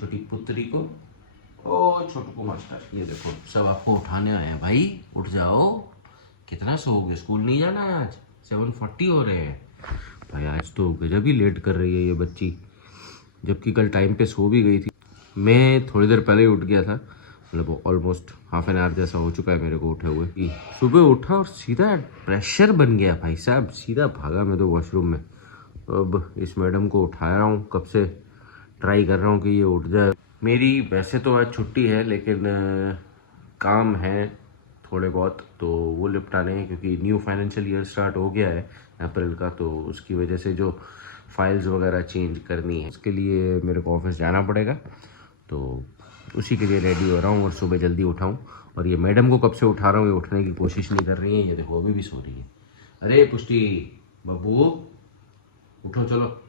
छोटी पुत्री को। ओ छोटू मास्टर, ये देखो सब आपको उठाने आए हैं। भाई उठ जाओ, कितना सोओगे? स्कूल नहीं जाना है आज? 7:40 हो रहे हैं भाई। आज तो गजब ही लेट कर रही है ये बच्ची, जबकि कल टाइम पे सो भी गई थी। मैं थोड़ी देर पहले ही उठ गया था, मतलब ऑलमोस्ट हाफ एन आवर जैसा हो चुका है मेरे को उठे हुए। सुबह उठा और सीधा प्रेशर बन गया भाई साहब, सीधा भागा मैं तो वॉशरूम में। अब इस मैडम को उठा रहा हूँ, कब से ट्राई कर रहा हूँ कि ये उठ जाए। मेरी वैसे तो आज छुट्टी है, लेकिन काम है थोड़े बहुत, तो वो निपटाने हैं, क्योंकि न्यू फाइनेंशियल ईयर स्टार्ट हो गया है अप्रैल का, तो उसकी वजह से जो फाइल्स वगैरह चेंज करनी है उसके लिए मेरे को ऑफिस जाना पड़ेगा। तो उसी के लिए रेडी हो रहा हूँ और सुबह जल्दी उठाऊँ। और ये मैडम को कब से उठा रहा हूँ, ये उठने की कोशिश नहीं कर रही है। ये देखो अभी भी सो रही है। अरे पुष्टि बब्बू उठो, चलो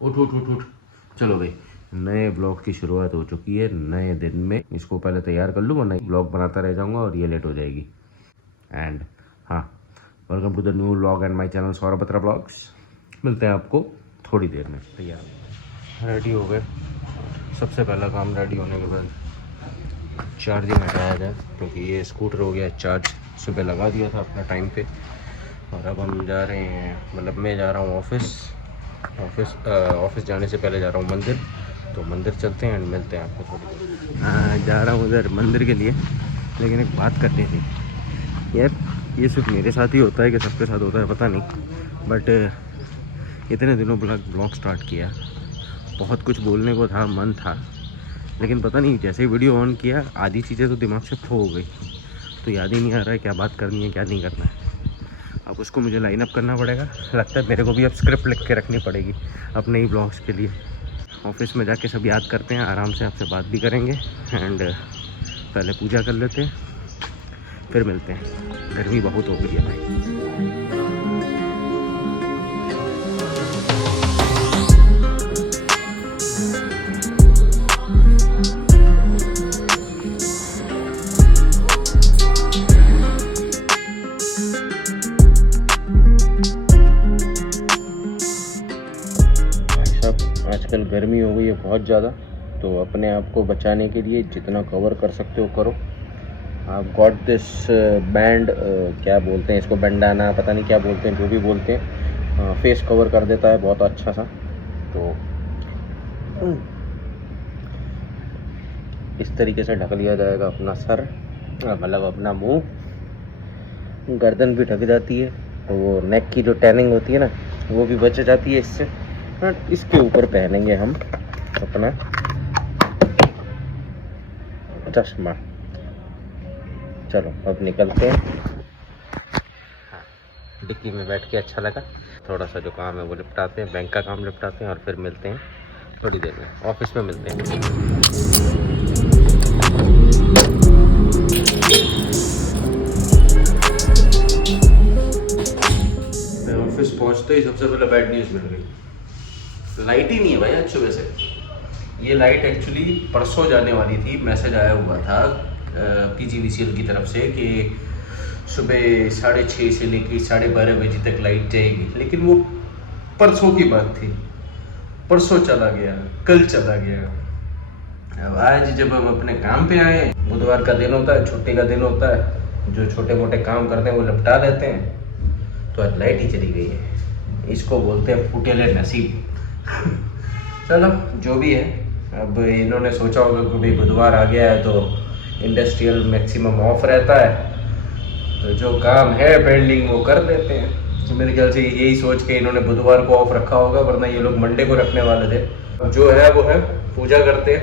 उठ उठ उठ उठ। चलो भाई, नए ब्लॉग की शुरुआत हो चुकी है नए दिन में। इसको पहले तैयार कर लूँ वरना ब्लॉग बनाता रह जाऊँगा और ये लेट हो जाएगी। एंड हाँ, welcome to the new vlog and my channel Saurabh Batra blogs. मिलते हैं आपको थोड़ी देर में। तैयार रेडी हो गए। सबसे पहला काम रेडी होने के बाद चार्जिंग हटाया जाए, क्योंकि ये स्कूटर हो गया चार्ज, सुबह लगा दिया था अपना टाइम पे। और अब हम जा रहे हैं, मतलब मैं जा रहा हूँ ऑफिस जाने से पहले जा रहा हूँ मंदिर। तो मंदिर चलते हैं एंड मिलते हैं आपको थोड़ी देर। जा रहा हूँ उधर मंदिर के लिए, लेकिन एक बात करनी थी यार। ये सिर्फ मेरे साथ ही होता है कि सबके साथ होता है पता नहीं, बट इतने दिनों ब्लॉग स्टार्ट किया, बहुत कुछ बोलने को था, मन था, लेकिन पता नहीं जैसे ही वीडियो ऑन किया आधी चीज़ें तो दिमाग से खो हो गई। तो याद ही नहीं आ रहा है क्या बात करनी है क्या नहीं करना है। अब उसको मुझे लाइन अप करना पड़ेगा। लगता है मेरे को भी अब स्क्रिप्ट लिख के रखनी पड़ेगी अपने ही ब्लॉग्स के लिए। ऑफिस में जाके सब याद करते हैं, आराम से आपसे बात भी करेंगे एंड पहले पूजा कर लेते हैं, फिर मिलते हैं। गर्मी बहुत हो गई है भाई। आजकल गर्मी हो गई है बहुत ज़्यादा, तो अपने आप को बचाने के लिए जितना कवर कर सकते हो करो। आप गॉट दिस बैंड, क्या बोलते हैं इसको, बैंडाना पता नहीं क्या बोलते हैं, जो भी बोलते हैं, फेस कवर कर देता है बहुत अच्छा सा। तो इस तरीके से ढक लिया जाएगा अपना सर, मतलब अपना मुंह, गर्दन भी ढक जाती है, तो वो नेक की जो टैनिंग होती है ना वो भी बच जाती है इससे। इसके ऊपर पहनेंगे हम अपना चश्मा। चलो अब निकलते हैं। हाँ, डिक्की में बैठ के अच्छा लगा। थोड़ा सा जो काम है वो निपटाते हैं, बैंक का काम निपटाते हैं और फिर मिलते हैं थोड़ी देर में, ऑफिस में मिलते हैं। ऑफिस पहुंचते ही सबसे पहले बैड न्यूज़ मिल गई। लाइट ही नहीं है भाई आज सुबह से। ये लाइट एक्चुअली परसों जाने वाली थी, मैसेज आया हुआ था PGVCL की तरफ से कि सुबह 6:30 से लेकर 12:30 बजे तक लाइट जाएगी, लेकिन वो परसों की बात थी। परसों चला गया, कल चला गया। अब आज जब हम अपने काम पे आए, बुधवार का दिन होता है, छुट्टी का दिन होता है, जो छोटे मोटे काम करते हैं वो निपटा लेते हैं, तो आज लाइट ही चली गई है। इसको बोलते हैं फुटेले नसीब। चलो जो भी है, अब इन्होंने सोचा होगा कि भाई बुधवार आ गया है तो इंडस्ट्रियल मैक्सिमम ऑफ रहता है, तो जो काम है पेंडिंग वो कर लेते हैं। तो मेरे ख्याल से यही सोच के इन्होंने बुधवार को ऑफ रखा होगा, वरना ये लोग मंडे को रखने वाले थे। अब जो है वो है, पूजा करते हैं,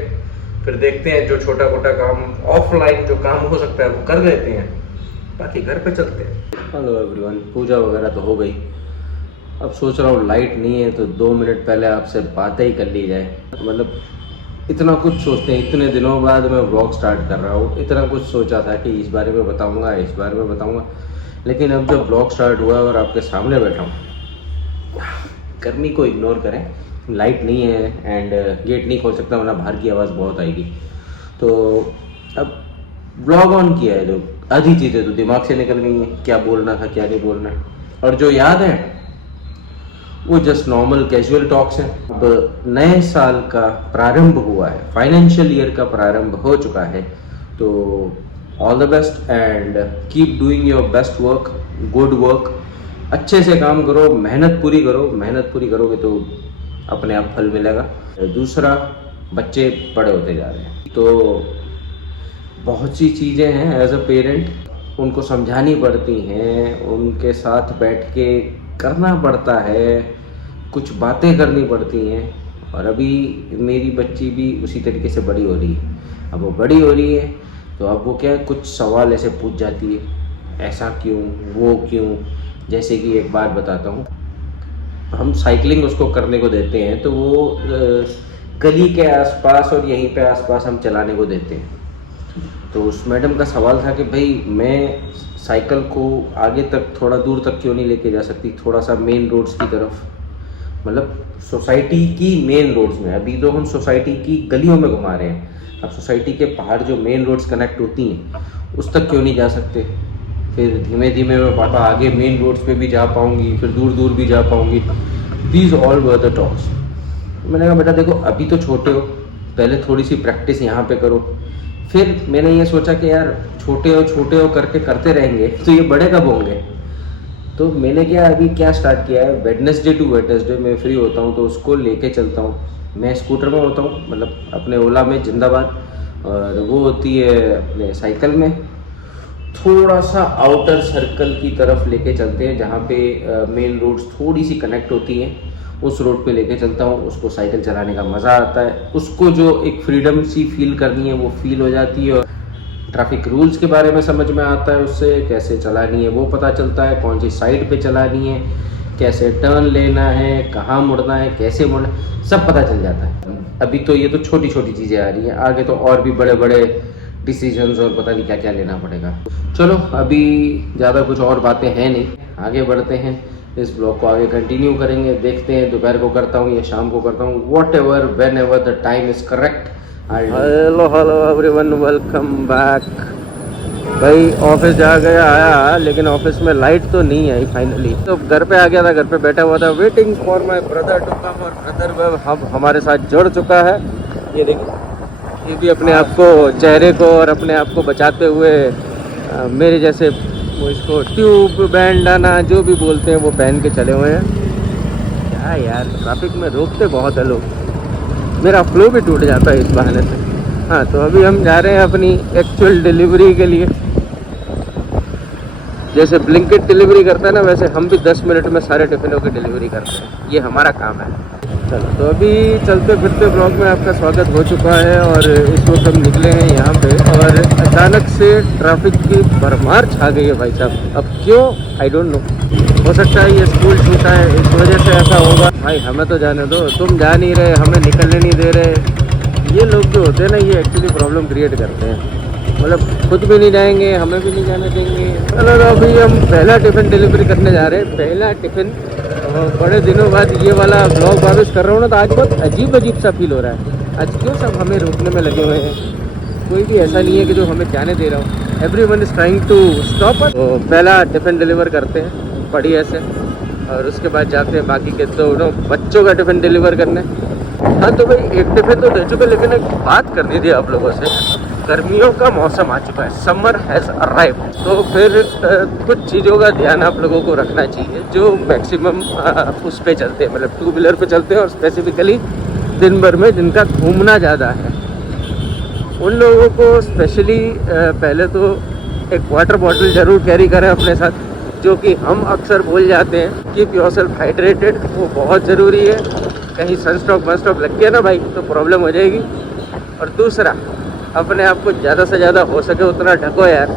फिर देखते हैं जो छोटा मोटा काम ऑफलाइन जो काम हो सकता है वो कर लेते हैं, बाकी घर पे चलते हैं। हेलो एवरीवन, पूजा वगैरह तो हो गई। अब सोच रहा हूँ लाइट नहीं है तो 2 मिनट पहले आपसे बातें ही कर ली जाए। मतलब इतना कुछ सोचते हैं, इतने दिनों बाद मैं व्लॉग स्टार्ट कर रहा हूँ, इतना कुछ सोचा था कि इस बारे में बताऊँगा, इस बारे में बताऊँगा, लेकिन अब जब व्लॉग स्टार्ट हुआ और आपके सामने बैठा हूँ, गर्मी को इग्नोर करें, लाइट नहीं है एंड गेट नहीं खोल सकता वरना बाहर की आवाज़ बहुत आएगी। तो अब व्लॉग ऑन किया है, जो आधी चीज़ें तो दिमाग से निकल गई हैं, क्या बोलना था क्या नहीं बोलना है, और जो याद है वो जस्ट नॉर्मल कैजुअल टॉक्स हैं। अब नए साल का प्रारंभ हुआ है, फाइनेंशियल ईयर का प्रारंभ हो चुका है, तो all the best and keep doing your best work, good work. अच्छे से काम करो, मेहनत पूरी करो, मेहनत पूरी करोगे तो अपने आप फल मिलेगा। दूसरा, बच्चे बड़े होते जा रहे हैं तो बहुत सी चीज़ें हैं एज अ पेरेंट उनको समझानी पड़ती हैं, उनके साथ बैठ के करना पड़ता है, कुछ बातें करनी पड़ती हैं। और अभी मेरी बच्ची भी उसी तरीके से बड़ी हो रही है। अब वो बड़ी हो रही है तो अब वो क्या है, कुछ सवाल ऐसे पूछ जाती है, ऐसा क्यों, वो क्यों। जैसे कि एक बात बताता हूँ, हम साइकिलिंग उसको करने को देते हैं तो वो गली के आसपास और यहीं पे आसपास हम चलाने को देते हैं। तो उस मैडम का सवाल था कि भाई मैं साइकिल को आगे तक थोड़ा दूर तक क्यों नहीं लेके जा सकती, थोड़ा सा मेन रोड्स की तरफ, मतलब सोसाइटी की मेन रोड्स में। अभी तो हम सोसाइटी की गलियों में घुमा रहे हैं, अब सोसाइटी के बाहर जो मेन रोड्स कनेक्ट होती हैं उस तक क्यों नहीं जा सकते। फिर धीमे धीमे मैं पापा आगे मेन रोड्स पे भी जा पाऊँगी, फिर दूर दूर भी जा पाऊँगी। These all were the talks. मैंने कहा बेटा देखो अभी तो छोटे हो, पहले थोड़ी सी प्रैक्टिस यहाँ पे करो। फिर मैंने ये सोचा कि यार छोटे हो करके करते रहेंगे तो ये बड़े कब होंगे। तो मैंने अभी क्या स्टार्ट किया है, वेडनेसडे टू वेडनेसडे मैं फ्री होता हूँ तो उसको लेके चलता हूँ। मैं स्कूटर में होता हूँ, मतलब अपने ओला में जिंदाबाद, और वो होती है अपने साइकिल में। थोड़ा सा आउटर सर्कल की तरफ लेके चलते हैं जहाँ पे मेन रोड्स थोड़ी सी कनेक्ट होती हैं, उस रोड पे लेके चलता हूँ। उसको साइकिल चलाने का मज़ा आता है, उसको जो एक फ्रीडम सी फील करनी है वो फील हो जाती है, और ट्रैफिक रूल्स के बारे में समझ में आता है, उससे कैसे चलानी है वो पता चलता है, कौन सी साइड पे चलानी है, कैसे टर्न लेना है, कहाँ मुड़ना है, कैसे मुड़ना, सब पता चल जाता है। अभी तो ये तो छोटी छोटी चीज़ें आ रही हैं, आगे तो और भी बड़े बड़े डिसीजंस और पता नहीं क्या क्या लेना पड़ेगा। चलो अभी ज़्यादा कुछ और बातें हैं नहीं, आगे बढ़ते हैं, इस ब्लॉग को आगे कंटिन्यू करेंगे। देखते हैं दोपहर को करता हूँ या शाम को करता हूँ, what ever when ever the time is correct. Hello everyone, welcome back. भाई ऑफिस जा गया आया, लेकिन ऑफिस में लाइट तो नहीं आई फाइनली, तो घर पे आ गया था, घर पे बैठा हुआ था waiting for my brother to come. और ब्रदर अब हमारे साथ जुड़ चुका है। ये देखिए, ये भी अपने आप को, चेहरे को और अपने आप को बचाते हुए मेरे जैसे वो इसको ट्यूब बैंडाना जो भी बोलते हैं वो पहन के चले हुए हैं। क्या यार, ट्रैफिक में रोकते बहुत है लोग, मेरा फ्लो भी टूट जाता है इस बहाने से। हाँ, तो अभी हम जा रहे हैं अपनी एक्चुअल डिलीवरी के लिए। जैसे ब्लिंकिट डिलीवरी करता है ना, वैसे हम भी 10 मिनट में सारे टिफिनों की डिलीवरी करते हैं, ये हमारा काम है। चलो, तो अभी चलते फिरते ब्लॉग में आपका स्वागत हो चुका है, और इस वक्त हम निकले हैं यहाँ पे, और अचानक से ट्रैफिक की भरमार छा गई है भाई साहब। अब क्यों आई डोंट नो, हो सकता है ये स्कूल छूटा है इस वजह से ऐसा होगा। भाई हमें तो जाने दो, तुम जा नहीं रहे, हमें निकलने नहीं दे रहे। ये लोग जो होते हैं ना, ये एक्चुअली प्रॉब्लम क्रिएट करते हैं, मतलब खुद भी नहीं जाएंगे, हमें भी नहीं जाने देंगे। चलो, अभी हम पहला टिफ़िन डिलीवरी करने जा रहे हैं, पहला टिफ़िन। बड़े दिनों बाद ये वाला ब्लॉग वापस कर रहा हूँ ना, तो आज बहुत अजीब सा फील हो रहा है। आज क्यों सब हमें रोकने में लगे हुए हैं, कोई भी ऐसा नहीं है कि जो हमें जाने दे रहा हूँ। Everyone is trying to stop us. तो पहला टिफ़िन डिलीवर करते हैं बढ़िया से, और उसके बाद जाते हैं बाकी के दोनों बच्चों का टिफ़िन डिलीवर करने। हाँ, तो भाई एक टिफ़िन तो दे चुके, लेकिन एक बात करनी थी आप लोगों से। गर्मियों का मौसम आ चुका है, समर हैज़ अराइव्ड, तो फिर कुछ चीज़ों का ध्यान आप लोगों को रखना चाहिए जो मैक्सिमम उस पे चलते हैं, मतलब 2 व्हीलर पे चलते हैं, और स्पेसिफिकली दिन भर में जिनका घूमना ज़्यादा है, उन लोगों को स्पेशली पहले तो एक वाटर बॉटल ज़रूर कैरी करें अपने साथ, जो कि हम अक्सर भूल जाते हैं। कीप योरसेल्फ हाइड्रेटेड, वो बहुत ज़रूरी है। कहीं सनस्ट्रोक लग गया ना भाई तो प्रॉब्लम हो जाएगी। और दूसरा, अपने आप को ज़्यादा से ज़्यादा हो सके उतना ढको यार।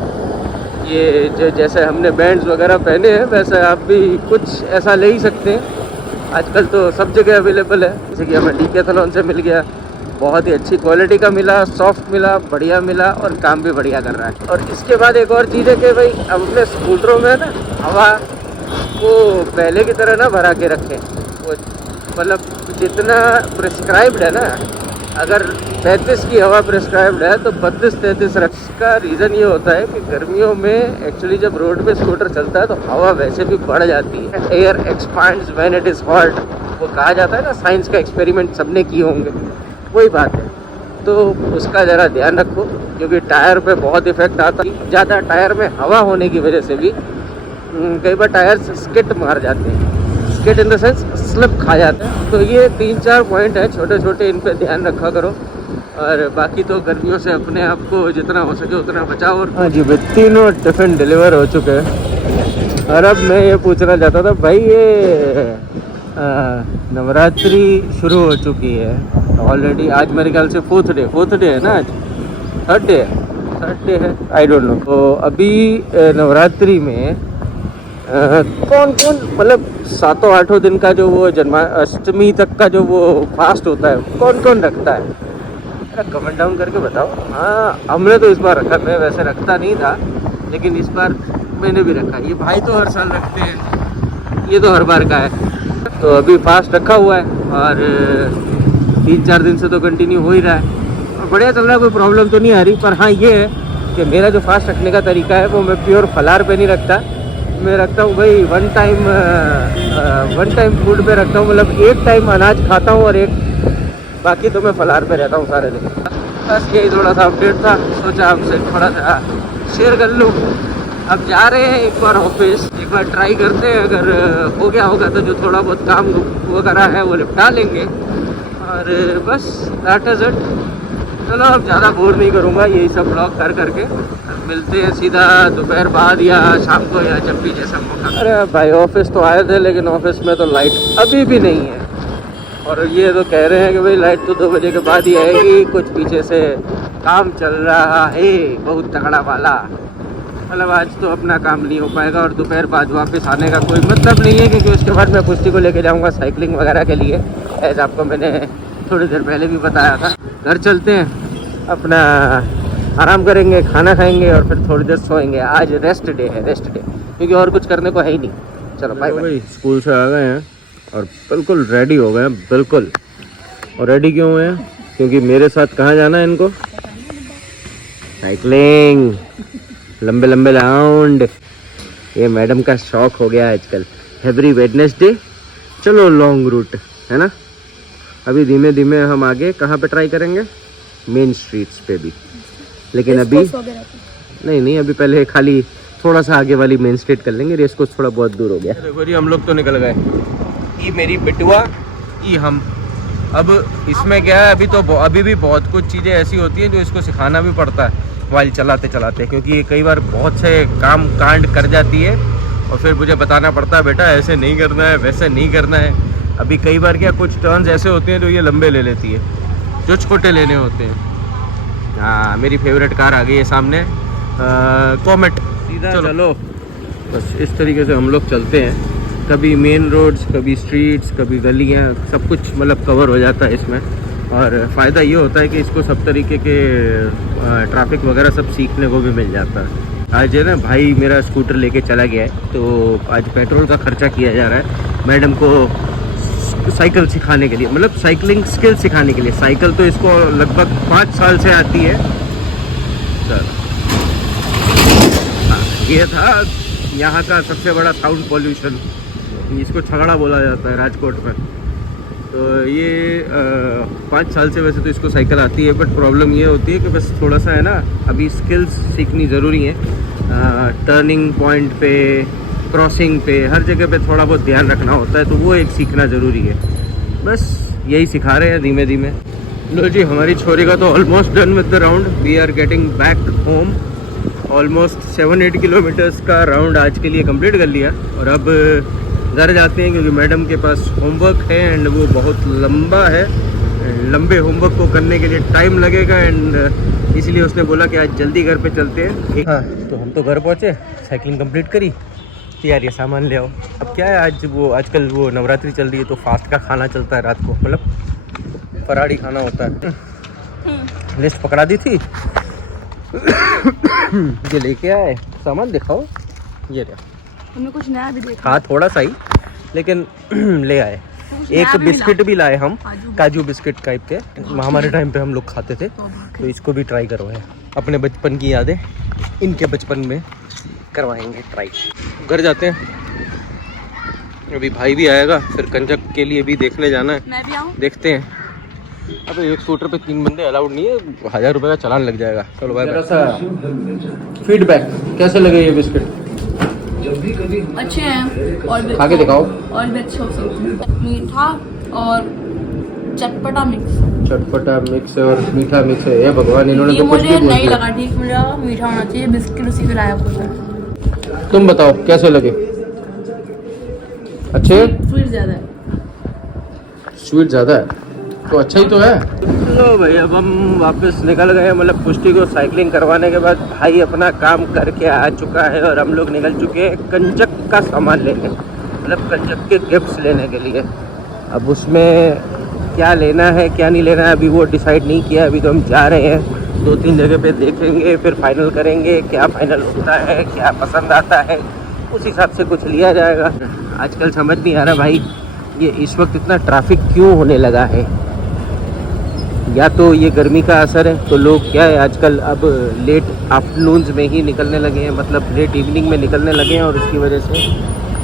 ये जो जैसे हमने बैंड्स वगैरह पहने हैं, वैसे आप भी कुछ ऐसा ले ही सकते हैं। आजकल तो सब जगह अवेलेबल है, जैसे कि हमें डीकैथलॉन से मिल गया, बहुत ही अच्छी क्वालिटी का मिला, सॉफ्ट मिला, बढ़िया मिला, और काम भी बढ़िया कर रहा है। और इसके बाद एक और चीज़ है कि भाई अब अपने स्कूटरों में ना हवा वो पहले की तरह ना भरा के रखें, वो मतलब जितना प्रिस्क्राइब्ड है ना अगर 35 की हवा प्रिस्क्राइब्ड है तो 32-33 रख। का रीज़न ये होता है कि गर्मियों में एक्चुअली जब रोड पे स्कूटर चलता है तो हवा वैसे भी बढ़ जाती है। Air expands when it is hot, वो कहा जाता है ना, साइंस का एक्सपेरिमेंट सबने किए होंगे, वही बात है। तो उसका ज़रा ध्यान रखो क्योंकि टायर पे बहुत इफेक्ट आता है। ज़्यादा टायर में हवा होने की वजह से भी कई बार टायर स्किट मार जाते हैं, skit in the sense slip खा जाता है। तो ये 3-4 पॉइंट है छोटे छोटे, इन पे ध्यान रखा करो। और बाकी तो गर्मियों से अपने आप को जितना हो सके उतना बचाओ। और हाँ जी भाई, तीनों टिफ़िन डिलीवर हो चुके हैं। और अब मैं ये पूछना चाहता था भाई, ये नवरात्रि शुरू हो चुकी है ऑलरेडी। आज मेरे ख्याल से फोर्थ डे है ना, आज थर्ड डे है, आई डोंट नो। तो अभी नवरात्रि में कौन मतलब 7-8 दिन का जो वो जन्माष्टमी तक का जो वो फास्ट होता है, कौन कौन रखता है? कमेंट डाउन करके बताओ। हाँ, हमने तो इस बार रखा, मैं वैसे रखता नहीं था लेकिन इस बार मैंने भी रखा। ये भाई तो हर साल रखते हैं, ये तो हर बार का है। तो अभी फास्ट रखा हुआ है और 3-4 दिन से तो कंटिन्यू हो ही रहा है और बढ़िया चल रहा है, कोई प्रॉब्लम तो नहीं आ रही। पर हाँ, ये है कि मेरा जो फास्ट रखने का तरीका है वो मैं प्योर फलाहार पे नहीं रखता। मैं रखता हूँ भाई वन टाइम फूड पे रखता हूँ, मतलब एक टाइम अनाज खाता हूँ और बाकी तो मैं फलाहार पे रहता हूँ सारे दिन। बस यही थोड़ा सा अपडेट था, सोचा आपसे थोड़ा सा शेयर कर लूँ। अब जा रहे हैं एक बार ऑफिस, एक बार ट्राई करते हैं, अगर हो गया होगा तो जो थोड़ा बहुत काम वगैरह है वो निपटा लेंगे और बस दैट इज़ इट। चलो अब ज़्यादा बोर नहीं करूँगा यही सब ब्लॉग कर करके। मिलते हैं सीधा दोपहर बाद या शाम को या जब भी जैसा मौका। अरे भाई, ऑफिस तो आए थे लेकिन ऑफिस में तो लाइट अभी भी नहीं है और ये तो कह रहे हैं कि भाई लाइट तो 2 बजे के बाद ही आएगी। कुछ पीछे से काम चल रहा है बहुत तगड़ा वाला, मतलब आज तो अपना काम नहीं हो पाएगा और दोपहर बाद वापस आने का कोई मतलब नहीं है क्योंकि उसके बाद मैं पुष्टि को लेके जाऊंगा साइकिलिंग वगैरह के लिए, ऐसा आपको मैंने थोड़ी देर पहले भी बताया था। घर चलते हैं, अपना आराम करेंगे, खाना खाएंगे और फिर थोड़ी देर सोएंगे। आज रेस्ट डे है, रेस्ट डे, क्योंकि और कुछ करने को है ही नहीं। चलो बाय बाय। स्कूल से आ गए हैं और बिल्कुल रेडी हो गए हैं, बिल्कुल। और रेडी क्यों हुए हैं? क्योंकि मेरे साथ कहाँ जाना है इनको? साइकिलिंग, लंबे लंबे राउंड। ये मैडम का शौक हो गया आजकल, एवरी वेडनेसडे चलो लॉन्ग रूट, है ना। अभी धीमे धीमे हम आगे कहाँ पे ट्राई करेंगे, मेन स्ट्रीट्स पे भी, लेकिन अभी नहीं, अभी पहले खाली थोड़ा सा आगे वाली मेन स्ट्रीट कर लेंगे। रेस कोर्स थोड़ा बहुत दूर हो गया। देखो जी, हम लोग तो निकल गए। ये मेरी बिटुआ, ये हम। अब इसमें क्या है, अभी भी बहुत कुछ चीज़ें ऐसी होती हैं जो इसको सिखाना भी पड़ता है वाइल चलाते चलाते, क्योंकि ये कई बार बहुत से काम कांड कर जाती है और फिर मुझे बताना पड़ता है बेटा ऐसे नहीं करना है, वैसे नहीं करना है। अभी कई बार क्या कुछ टर्न्स ऐसे होते हैं जो ये लंबे ले लेती है, जो छोटे लेने होते हैं। हाँ, मेरी फेवरेट कार आ गई है सामने, कॉमेट। सीधा चलो, बस इस तरीके से हम लोग चलते हैं। कभी मेन रोड्स, कभी स्ट्रीट्स, कभी गलियाँ, सब कुछ मतलब कवर हो जाता है इसमें। और फ़ायदा ये होता है कि इसको सब तरीके के ट्रैफिक वगैरह सब सीखने को भी मिल जाता है। आज है ना, भाई मेरा स्कूटर लेके चला गया है तो आज पेट्रोल का खर्चा किया जा रहा है मैडम को साइकिल सिखाने के लिए, मतलब साइकिलिंग स्किल सिखाने के लिए। साइकिल तो इसको लगभग 5 साल से आती है। सर, ये था यहाँ का सबसे बड़ा साउंड पॉल्यूशन, इसको छगड़ा बोला जाता है राजकोट में। तो ये 5 साल से वैसे तो इसको साइकिल आती है, बट प्रॉब्लम ये होती है कि बस थोड़ा सा है ना, अभी स्किल्स सीखनी ज़रूरी है। टर्निंग पॉइंट पे, क्रॉसिंग पे, हर जगह पे थोड़ा बहुत ध्यान रखना होता है, तो वो एक सीखना ज़रूरी है। बस यही सिखा रहे हैं धीमे धीमे। लो जी, हमारी छोरी का तो almost done with the round. We are getting back home. Almost 7-8 kilometres का राउंड आज के लिए कंप्लीट कर लिया और अब घर जाते हैं क्योंकि मैडम के पास होमवर्क है एंड वो बहुत लंबा है। लंबे होमवर्क को करने के लिए टाइम लगेगा एंड इसलिए उसने बोला कि आज जल्दी घर पे चलते हैं। हाँ, तो हम तो घर पहुँचे, साइकिलिंग कंप्लीट करी, यार ये सामान ले आओ। अब क्या है, आजकल वो नवरात्रि चल रही है तो फास्ट का खाना चलता है रात को, मतलब फराड़ी खाना होता है। लिस्ट पकड़ा दी थी, ये लेके आए। सामान दिखाओ, ये रहा। हमने कुछ नया भी देखा। हाँ, थोड़ा सा ही, लेकिन ले आए। एक बिस्किट भी लाए हम, काजू बिस्किट टाइप के, हमारे टाइम पे हम लोग खाते थे, तो इसको भी ट्राई करवाएं। अपने बचपन की यादें इनके बचपन में करवाएंगे ट्राई। घर जाते हैं, अभी भाई भी आएगा, फिर कंजक के लिए भी देखने जाना है, मैं भी आऊं? देखते हैं। अबे एक स्कूटर पे 3 बंदे अलाउड नहीं है, 1000 रुपये का चालान लग जाएगा। चलो बाय बाय। फीडबैक कैसे लगे ये बिस्किट? अच्छे हैं और भी खा के दिखाओ। और भी अच्छे हो सकते हैं। मीठा और चटपटा मिक्स। चटपटा मिक्स है और मीठा मिक्स है। ये भगवान, इन्होंने ये तो कुछ मुझे भी बोल नहीं दिया। लगा ठीक, मुझे लगा मीठा होना चाहिए। बिस्किट उसी से लाया कुछ है। तुम बताओ कैसे लगे? अच्छे? स्वीट ज्यादा है। स्वीट ज़्यादा है तो अच्छा ही तो है। चलो भाई, अब हम वापस निकल गए। मतलब पुष्टि को साइकिलिंग करवाने के बाद भाई अपना काम करके आ चुका है और हम लोग निकल चुके हैं कंजक का सामान लेने, मतलब कंजक के गिफ्ट्स लेने के लिए। अब उसमें क्या लेना है क्या नहीं लेना है अभी वो डिसाइड नहीं किया। अभी तो हम जा रहे हैं, 2-3 जगह पे देखेंगे, फिर फाइनल करेंगे क्या फाइनल होता है, क्या पसंद आता है, उस हिसाब से कुछ लिया जाएगा। आजकल समझ नहीं आ रहा भाई, ये इस वक्त इतना ट्रैफिक क्यों होने लगा है। या तो ये गर्मी का असर है, तो लोग क्या है आजकल अब लेट आफ्टरनून्स में ही निकलने लगे हैं, मतलब लेट इवनिंग में निकलने लगे हैं, और उसकी वजह से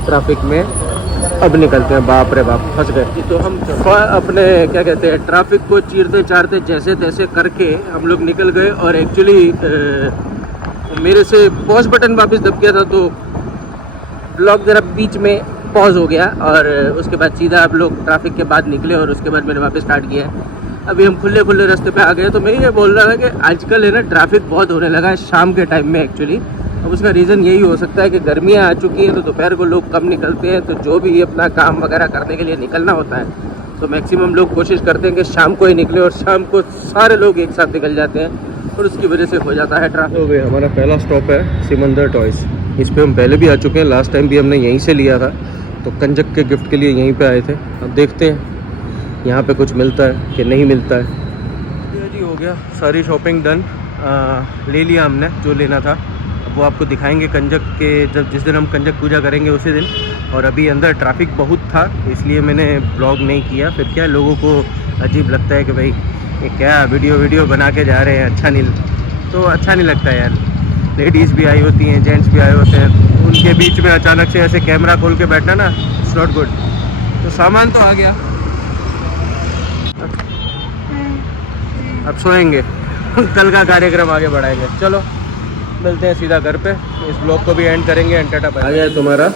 ट्रैफिक में अब निकलते हैं। बाप रे बाप, फंस गए। तो हम अपने क्या कहते हैं ट्रैफिक को चीरते चारते जैसे तैसे करके हम लोग निकल गए, और एक्चुअली मेरे से पॉज बटन वापस दब गया था, तो ब्लॉग जरा बीच में पॉज हो गया, और उसके बाद सीधा आप लोग ट्रैफिक के बाद निकले, और उसके बाद मैंने वापस स्टार्ट किया। अभी हम खुले खुले रास्ते पे आ गए। तो मैं ये बोल रहा था कि आजकल है ना ट्रैफिक बहुत होने लगा है शाम के टाइम में एक्चुअली। अब उसका रीज़न यही हो सकता है कि गर्मियाँ आ चुकी हैं, तो दोपहर को लोग कम निकलते हैं, तो जो भी अपना काम वगैरह करने के लिए निकलना होता है, तो मैक्सिमम लोग कोशिश करते हैं कि शाम को ही निकले, और शाम को सारे लोग एक साथ निकल जाते हैं, और उसकी वजह से हो जाता है ट्रैफिक। तो भाई हमारा पहला स्टॉप है सिमंदर टॉयज़। इस पर हम पहले भी आ चुके हैं, लास्ट टाइम भी हमने यहीं से लिया था, तो कंजक के गिफ्ट के लिए यहीं पे आए थे। अब देखते हैं यहाँ पे कुछ मिलता है कि नहीं मिलता है। जी हो गया, सारी शॉपिंग डन, ले लिया हमने जो लेना था। अब वो आपको दिखाएंगे कंजक के, जब जिस दिन हम कंजक पूजा करेंगे उसी दिन। और अभी अंदर ट्रैफिक बहुत था, इसलिए मैंने ब्लॉग नहीं किया। फिर क्या लोगों को अजीब लगता है कि भाई ये क्या वीडियो बना के जा रहे हैं, अच्छा नहीं लगता है यार। लेडीज़ भी आई होती हैं, जेंट्स भी आए होते हैं, उनके बीच में अचानक से ऐसे कैमरा खोल के बैठना ना, इट्स नॉट गुड। तो सामान तो आ गया, अब सोएंगे, कल का कार्यक्रम आगे बढ़ाएंगे। चलो मिलते हैं सीधा घर पे, इस ब्लॉग को भी एंड करेंगे। एंटरटा आ गया तुम्हारा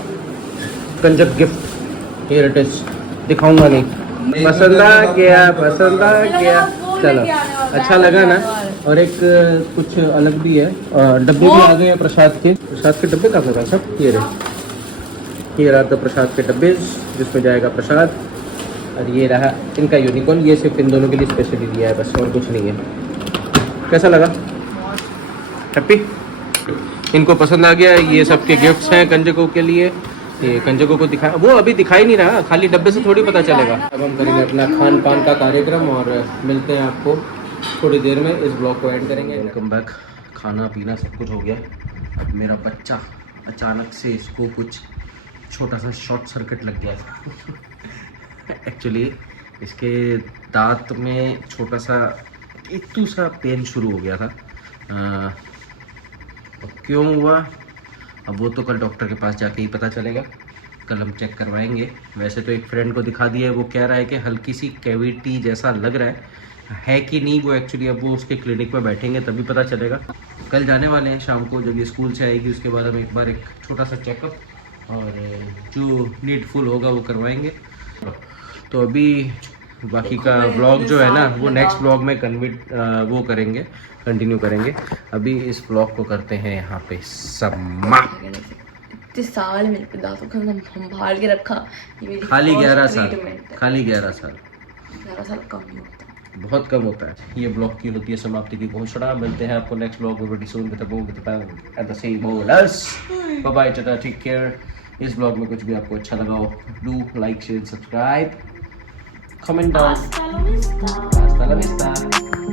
कंजक गिफ्ट, हियर इट इज। दिखाऊंगा नहीं, पसंद आ गया। चलो अच्छा लगा ना। और एक कुछ अलग भी है, डब्बे भी आ गए हैं प्रसाद के डब्बे का था सब। ये रहा तो प्रसाद के डब्बे जिसमें जाएगा प्रसाद, और ये रहा इनका यूनिकॉर्न। ये सिर्फ इन दोनों के लिए स्पेशली दिया है बस, और कुछ नहीं है। कैसा लगा? हैप्पी? इनको पसंद आ गया। ये सबके गिफ्ट्स हैं कंजकों के लिए। ये कंजकों को दिखा, वो अभी दिखाई नहीं रहा, खाली डब्बे से थोड़ी पता चलेगा। अब हम करेंगे अपना खान पान का कार्यक्रम, और मिलते हैं आपको थोड़ी देर में। इस ब्लॉग को एंड करेंगे। Welcome back. खाना पीना सब कुछ हो गया। अब मेरा बच्चा अचानक से इसको कुछ छोटा सा शॉर्ट सर्किट लग गया था। एक्चुअली इसके दांत में छोटा सा इतू सा पेन शुरू हो गया था। क्यों हुआ अब वो तो कल डॉक्टर के पास जाके ही पता चलेगा। कल हम चेक करवाएंगे। वैसे तो एक फ्रेंड को दिखा दिया है, वो कह रहा है कि हल्की सी कैविटी जैसा लग रहा है कि नहीं वो एक्चुअली अब वो उसके क्लिनिक में बैठेंगे तभी पता चलेगा। कल जाने वाले हैं शाम को, जब ये स्कूल से आएगी उसके बाद हम एक बार एक छोटा सा चेकअप और जो नीडफुल होगा वो करवाएंगे। तो अभी बाकी का व्लॉग जो है ना वो नेक्स्ट व्लॉग में कंटिन्यू करेंगे। अभी इस व्लॉग को करते हैं यहाँ पे समाप्त। इतने साल मेरे पे दांतों का संभाल के रखा, ये मेरी खाली 11 साल, 11 साल कम ही होता है, बहुत कम होता है। ये ब्लॉग की होती है समाप्ति की घोषणा। मिलते हैं आपको नेक्स्ट ब्लॉग में very soon with at the same holes. Bye bye, tata, take care. इस ब्लॉग में कुछ भी आपको अच्छा लगा हो, do like share subscribe, comment down. Hasta la vista.